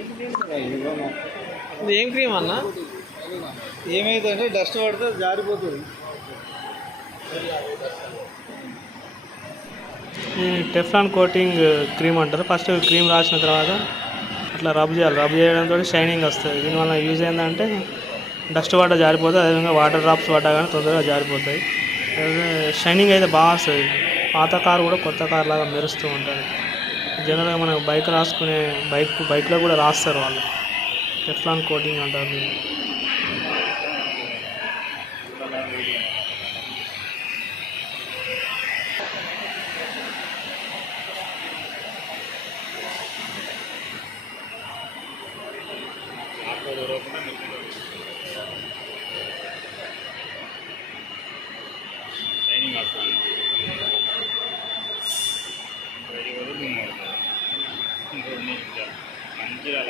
ఇది ఏం క్రీమ్ అన్న? ఏమైందంటే డస్ట్ పడితే జారిపోతుంది. ఈ టెఫ్లాన్ కోటింగ్ క్రీమ్ అంటారు. ఫస్ట్ క్రీమ్ రాసిన తర్వాత అట్లా రబ్ చేయాలి. రబ్ చేయడంతో షైనింగ్ వస్తుంది. దీనివల్ల యూజ్ ఏంటంటే డస్ట్ పడ్డ జారిపోతుంది. అదేవిధంగా వాటర్ డ్రాప్స్ పడ్డా కానీ తొందరగా జారిపోతాయి. షైనింగ్ అయితే బాగా వస్తుంది. పాత కారు కూడా కొత్త కార్ లాగా మెరుస్తూ ఉంటుంది. జనరల్గా మనం బైక్ రాసుకునే బైక్లో కూడా రాస్తారు వాళ్ళు. టెఫ్లాన్ కోటింగ్ అంటారు. మంచిగా